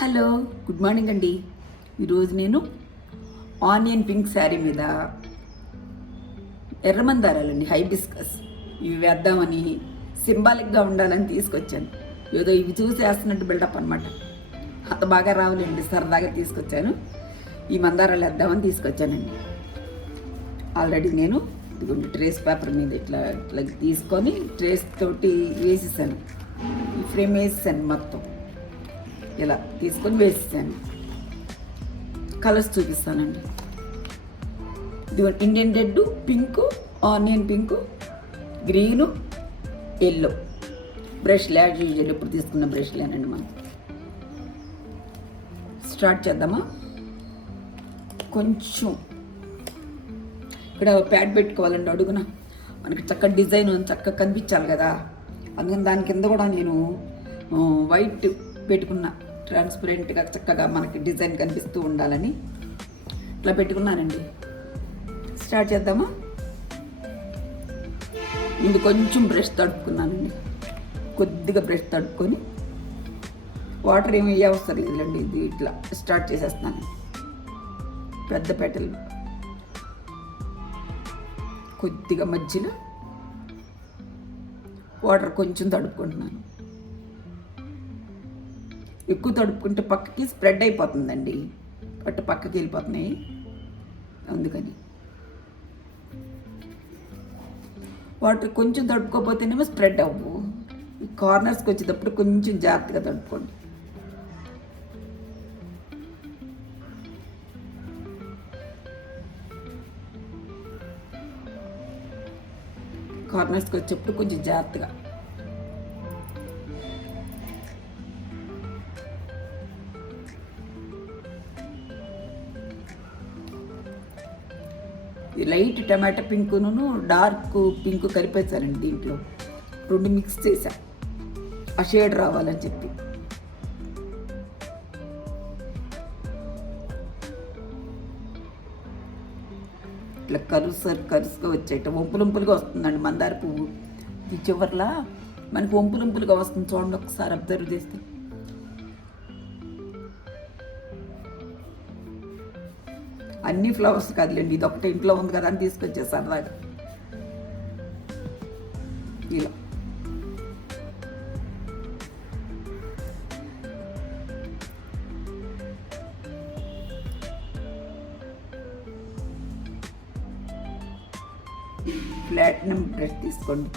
Hello, good morning అండి. ఈరోజు నేను ఆనియన్ పింక్ శారీ మీద ఎర్రమందారాలండి, హైబిస్కస్ ఇవి వేద్దామని సింబాలిక్గా ఉండాలని తీసుకొచ్చాను. ఏదో ఇవి చూసి వేస్తున్నట్టు బిల్డప్ అనమాట. అంత బాగా రావులేండి, సరదాగా తీసుకొచ్చాను. ఈ మందారాలు వేద్దామని తీసుకొచ్చానండి. ఆల్రెడీ నేను ఇదిగోండి ట్రేస్ పేపర్ మీద ఇట్లా ఇట్లా తీసుకొని ట్రేస్ తోటి వేసేసాను. ఈ ఫ్రేమ్ వేసేసాను, మొత్తం ఇలా తీసుకొని వేసేసాను. కలర్స్ చూపిస్తానండి. ఇది Indian red, pink, onion pink, green, yellow. బ్రష్లు యాడ్ యూజువల్ ఎప్పుడు తీసుకున్న బ్రష్లేనండి. మనం స్టార్ట్ చేద్దామా? కొంచెం ఇక్కడ ప్యాడ్ పెట్టుకోవాలండి అడుగున, మనకి చక్కగా డిజైన్ చక్కగా కనిపించాలి కదా. అందుకని దాని కింద కూడా నేను వైట్ పెట్టుకున్నా, ట్రాన్స్పరెంట్గా చక్కగా మనకి డిజైన్ కనిపిస్తూ ఉండాలని ఇట్లా పెట్టుకున్నానండి. స్టార్ట్ చేద్దామా? ముందు కొంచెం బ్రష్ తడుపుకున్నానండి, కొద్దిగా బ్రష్ తడుపుకొని, వాటర్ ఏమి అవసరం లేదండి. ఇది ఇట్లా స్టార్ట్ చేసేస్తున్నాను. పెద్ద పెటల్ కొద్దిగా మధ్యలో వాటర్ కొంచెం తడుపుకుంటున్నాను. ఎక్కువ తడుపుకుంటే పక్కకి స్ప్రెడ్ అయిపోతుందండి, అటు పక్కకి వెళ్ళిపోతున్నాయి. అందుకని వాటర్ కొంచెం తడుపుకోకపోతేనేమో స్ప్రెడ్ అవ్వు. ఈ కార్నర్స్కి వచ్చేటప్పుడు కొంచెం జాగ్రత్తగా తడుపుకోండి. కార్నర్స్కి వచ్చేప్పుడు కొంచెం జాగ్రత్తగా. లైట్ టమాటా పింకును డార్క్ పింక్ కలిపేసానండి. దీంట్లో రెండు మిక్స్ చేసా, ఆ షేడ్ రావాలని చెప్పి. ఇట్లా కరుసుగా వచ్చేట వంపులుంపులుగా వస్తుందండి మందార పువ్వు. ఈ చివర్లా మనకి వంపులుంపులుగా వస్తుంది, చూడండి ఒకసారి అబ్జర్వ్ చేస్తే. అన్ని ఫ్లవర్స్ కాదులేండి, ఇది ఒకటి ఇంట్లో ఉంది కదా అని తీసుకొచ్చేసి సరదాగా ఇలా. ప్లాటినం బ్రష్ తీసుకోండి,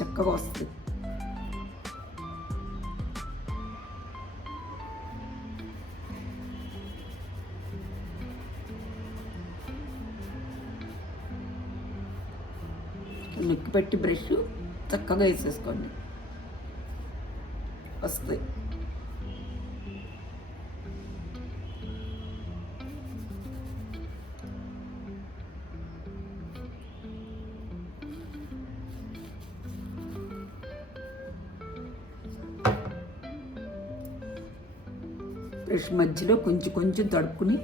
చక్కగా వస్తుంది. నొక్కి పెట్టి బ్రష్ చక్కగా వేసేసుకోండి, వస్తుంది. బ్రష్ మధ్యలో కొంచెం కొంచెం తడుపుకుని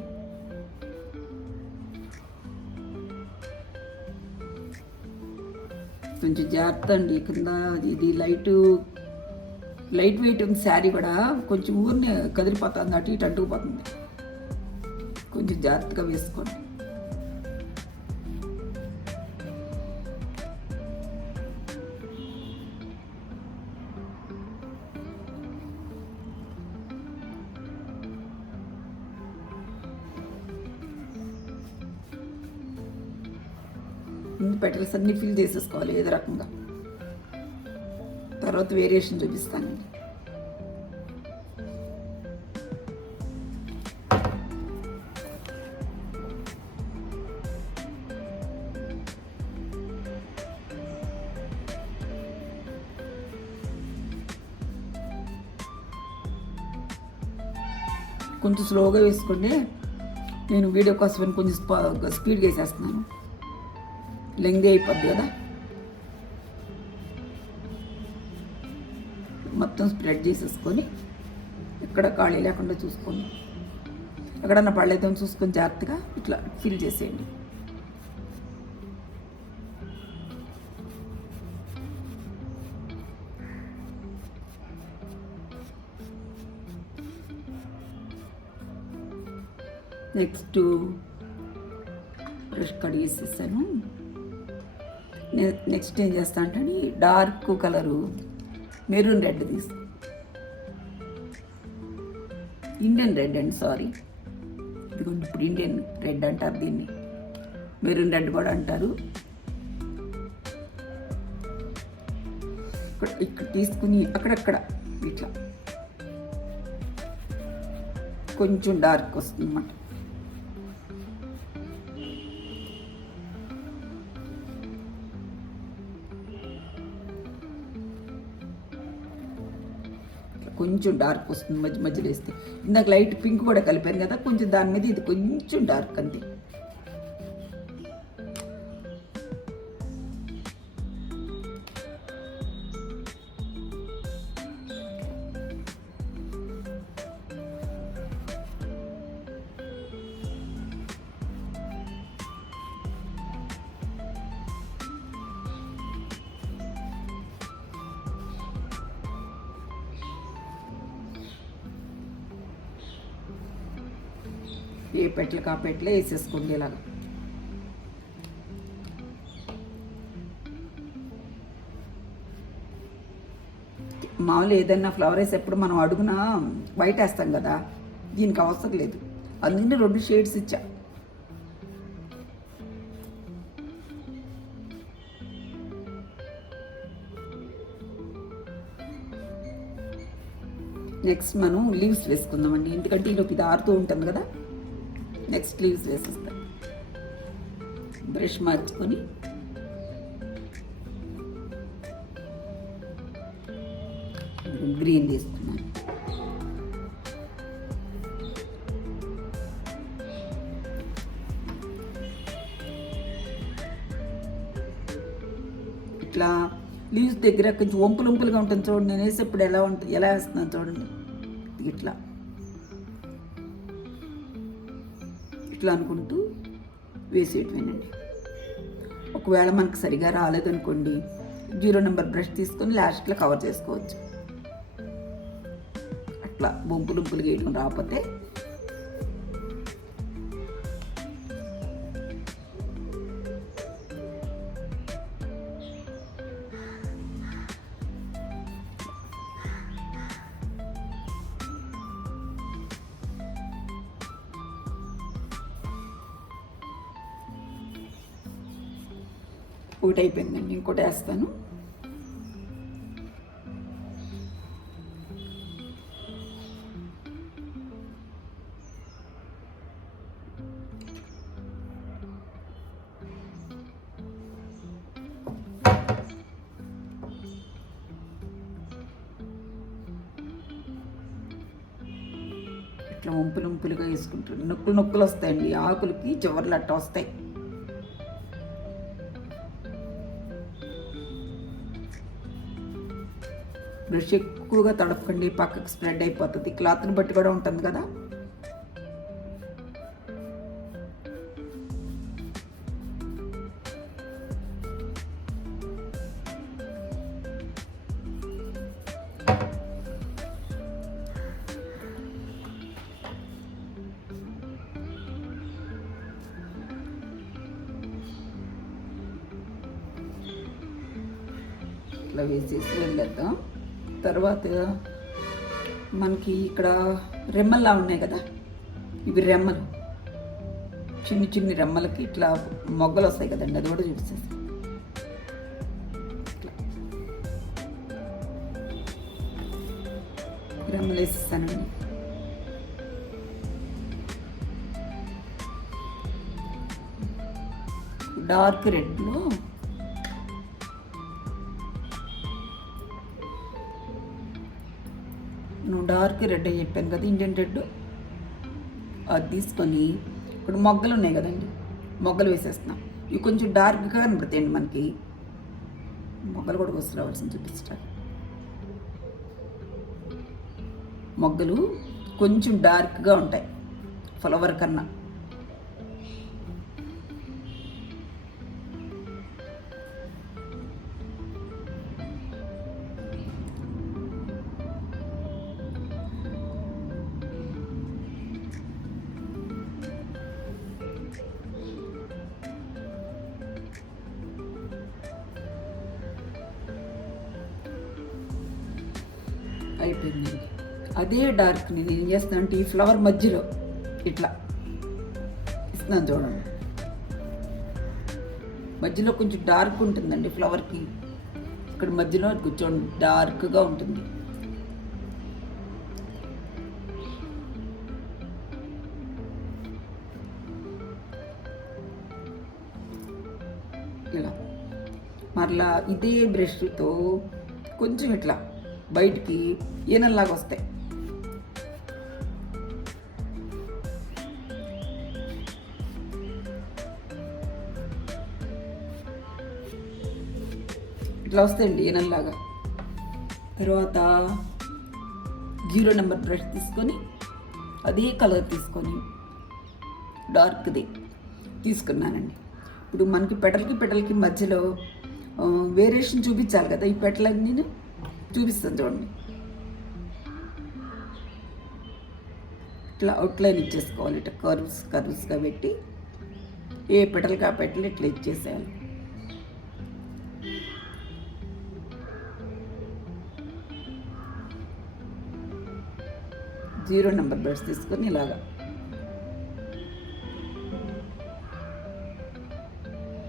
కొంచెం జాగ్రత్త అండి. కింద ఇది లైట్ వెయిట్ ఉంది శారీ కూడా, కొంచెం ఊరిని కదిలిపోతుంది, అటు ఇటు అంటుకుపోతుంది. కొంచెం జాగ్రత్తగా వేసుకోండి. ముందు పెటల్స్ అన్నీ ఫిల్ చేసేసుకోవాలి ఏదో రకంగా, తర్వాత వేరియేషన్ చూపిస్తానండి. కొంచెం స్లోగా వేసుకోండి, నేను వీడియో కోసం కొంచెం స్పీడ్గా వేసేస్తున్నాను, లెంగ్ అయిపోద్ది కదా. మొత్తం స్ప్రెడ్ చేసేసుకొని ఎక్కడ ఖాళీ లేకుండా చూసుకోండి. ఎక్కడన్నా పడలేదని చూసుకొని జాగ్రత్తగా ఇట్లా ఫిల్ చేసేయండి. Next brush కడిగేసేసాను. నెక్స్ట్ ఏం చేస్తా అంటే డార్క్ కలరు మెరూన్ రెడ్ తీసు, ఇండియన్ రెడ్ అండి, సారీ, ఇదిగోండి ఇప్పుడు ఇండియన్ రెడ్ అంటారు దీన్ని, మెరూన్ రెడ్ కూడా అంటారు. ఇక్కడ తీసుకుని అక్కడక్కడ ఇట్లా కొంచెం డార్క్ వస్తుంది అన్నమాట. కొంచెం డార్క్ వస్తుంది మధ్య మధ్యలో వేస్తే. ఇందాక లైట్ పింక్ కూడా కలిపాను కదా, కొంచెం దాని మీద ఇది కొంచెం డార్క్ అంతే. ఏ పెట్లు కా పెట్లే వేసేసుకోండి ఇలాగా. మామూలు ఏదైనా ఫ్లవర్ వేసేప్పుడు మనం అడుగున వైట్ వేస్తాం కదా, దీనికి అవసరం లేదు, అందుకని 2 షేడ్స్ ఇచ్చా. నెక్స్ట్ మనం లీవ్స్ వేసుకుందామండి, ఎందుకంటే ఈలోపు ఇది ఆరుతూ ఉంటుంది కదా. నెక్స్ట్ లీవ్స్ వేసేస్తాను. బ్రష్ మార్చుకొని గ్రీన్ తీసుకున్నాను. ఇట్లా లీవ్స్ దగ్గర కొంచెం వంపులుగా ఉంటుంది చూడండి, నేను వేసేప్పుడు ఎలా ఉంటుంది, ఎలా వేస్తున్నాను చూడండి, ఇట్లా ఇట్లా అనుకుంటూ వేసేయటమేనండి. ఒకవేళ మనకు సరిగా రాలేదనుకోండి 0 నెంబర్ బ్రష్ తీసుకొని లాస్ట్లో కవర్ చేసుకోవచ్చు. అట్లా బొంపులుగా వేయడం రాకపోతే ఒకటి అయిపోయిందండి, ఇంకోటి వేస్తాను. ఇట్లా వంపులుగా వేసుకుంటారు. నొక్కులు వస్తాయండి ఆకులకి, చివర్లు అట్ట వస్తాయి. బ్రష్ ఎక్కువగా తడపకండి, పక్కకు స్ప్రెడ్ అయిపోతుంది. క్లాత్ని బట్టి కూడా ఉంటుంది కదా. ఇట్లా వేసేసి వెళ్ళేద్దాం. తర్వాత మనకి ఇక్కడ రెమ్మల్లా ఉన్నాయి కదా, ఇవి రెమ్మలు, చిన్ని రెమ్మలకి ఇట్లా మొగ్గలు వస్తాయి కదండి, అది కూడా చూపిస్తాను. రెమ్మలు వేసేస్తానండి. డార్క్ రెడ్లో డార్క్ రెడ్ అని చెప్పాను కదా, ఇండియన్ రెడ్, అది తీసుకొని ఇప్పుడు మొగ్గలు ఉన్నాయి కదండి, మొగ్గలు వేసేస్తున్నాం. ఇవి కొంచెం డార్క్గా కనపడతాయండి మనకి, మొగ్గలు కూడా వస్తు రావాల్సింది చూపిస్తాను. మొగ్గలు కొంచెం డార్క్గా ఉంటాయి ఫ్లవర్ కన్నా. అయిపోయిందండి. అదే డార్క్ని నేను ఏం చేస్తాను అంటే ఈ ఫ్లవర్ మధ్యలో ఇట్లా ఇస్తున్నాను చూడండి. మధ్యలో కొంచెం డార్క్ ఉంటుందండి ఫ్లవర్కి, ఇక్కడ మధ్యలో కొంచెం డార్క్గా ఉంటుంది. ఇలా మరలా ఇదే బ్రష్తో కొంచెం ఇట్లా బయటికి ఈనల్లాగా వస్తాయి. ఇట్లా వస్తాయండి ఈనల్లాగా. తర్వాత 0 నెంబర్ బ్రష్ తీసుకొని అదే కలర్ తీసుకొని డార్క్ది తీసుకున్నానండి. ఇప్పుడు మనకి పెటల్కి మధ్యలో వేరియేషన్ చూపించాలి కదా, ఈ పెటలన్నీ నేను చూపిస్తాను చూడండి. ఇట్లా అవుట్లైన్ ఇచ్చేసుకోవాలి, ఇట్లా కర్వ్స్గా పెట్టి ఏ పెటల్కి ఆ పెటల్ ఇట్లా ఇచ్చేసేయాలి. జీరో నెంబర్ బ్రష్ తీసుకొని ఇలాగా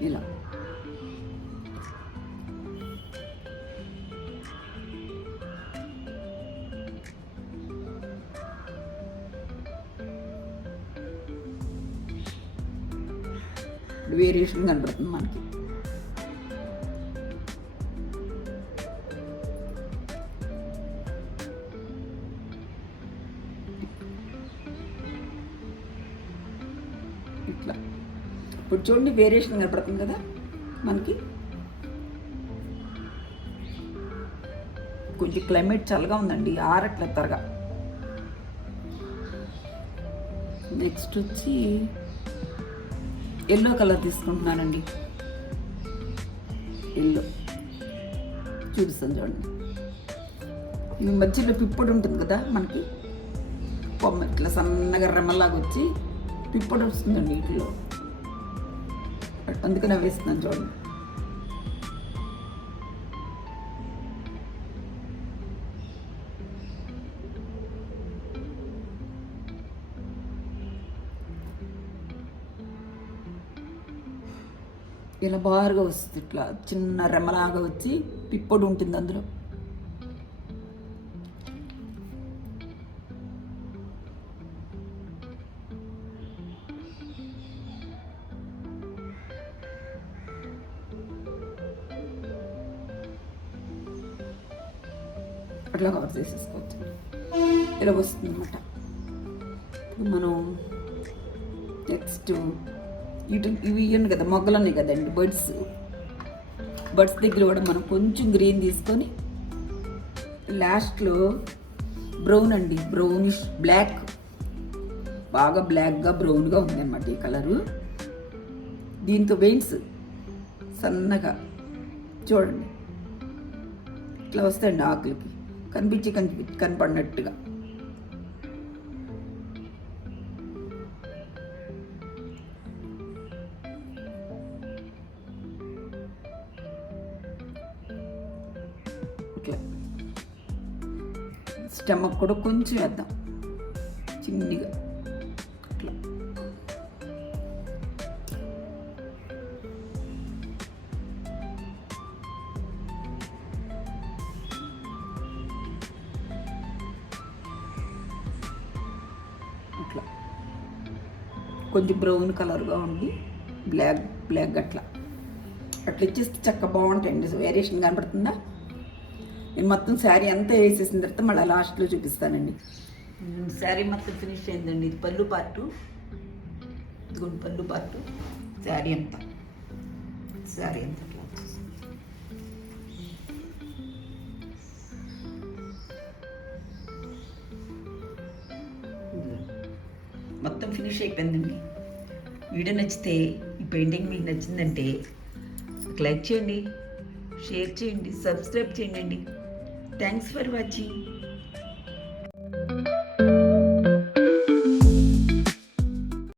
ఇలా వేరియేషన్ కనబడుతుంది మనకి. ఇట్లా ఇప్పుడు చూడండి వేరియేషన్ కనపడుతుంది కదా మనకి. కొంచెం క్లైమేట్ చల్లగా ఉందండి, ఆరట్లేదు త్వరగా. నెక్స్ట్ వచ్చి ఎల్లో కలర్ తీసుకుంటున్నానండి. ఎల్లో చూపిస్తాను చూడండి. ఈ మధ్యలో పిప్పొడి ఉంటుంది కదా మనకి, కొమ్మ ఇట్లా సన్నగా రెమ్మలాగా వచ్చి పిప్పొడి వస్తుందండి వీటిలో, అందుకనే వేస్తున్నాను చూడండి. ఇలా బారుగా వస్తుంది, ఇట్లా చిన్న రెమ్మలాగా వచ్చి పిప్పొడి ఉంటుంది అందులో. అట్లా కవర్ చేసేసుకోవచ్చు, ఇలా వస్తుంది అన్నమాట. ఇప్పుడు మనం నెక్స్ట్ ఇవి ఇవ్వండి కదా, మొగ్గలు ఉన్నాయి కదండి, బర్డ్స్ దగ్గర కూడా మనం కొంచెం గ్రీన్ తీసుకొని లాస్ట్లో బ్రౌన్ అండి, బ్రౌనిష్ బ్లాక్, బాగా బ్లాక్గా బ్రౌన్గా ఉంది అన్నమాట ఈ కలరు. దీంతో వెయిన్స్ సన్నగా చూడండి ఇట్లా వస్తాయండి, ఆకులకి కనపడినట్టుగా. ఇట్లా స్టమక్ కూడా కొంచెం వేద్దాం చిన్నగా. ఇట్లా ఇట్లా కొంచెం బ్రౌన్ కలర్గా ఉండి బ్లాక్ అట్లా ఇచ్చేస్తే చక్కగా బాగుంటాయండి. వేరియేషన్ కనపడుతుందా? నేను మొత్తం శారీ అంతా వేసేసిన తర్వాత మళ్ళీ లాస్ట్లో చూపిస్తానండి. శారీ మొత్తం ఫినిష్ అయిందండి. ఇది పళ్ళు పార్టు, ఇదిగోండి పళ్ళు పార్టు. శారీ అంతా అట్లా మొత్తం ఫినిష్ అయిపోయిందండి. వీడియో నచ్చితే, ఈ పెయింటింగ్ మీకు నచ్చిందంటే లైక్ చేయండి, షేర్ చేయండి, సబ్స్క్రైబ్ చేయండి. Thanks for watching.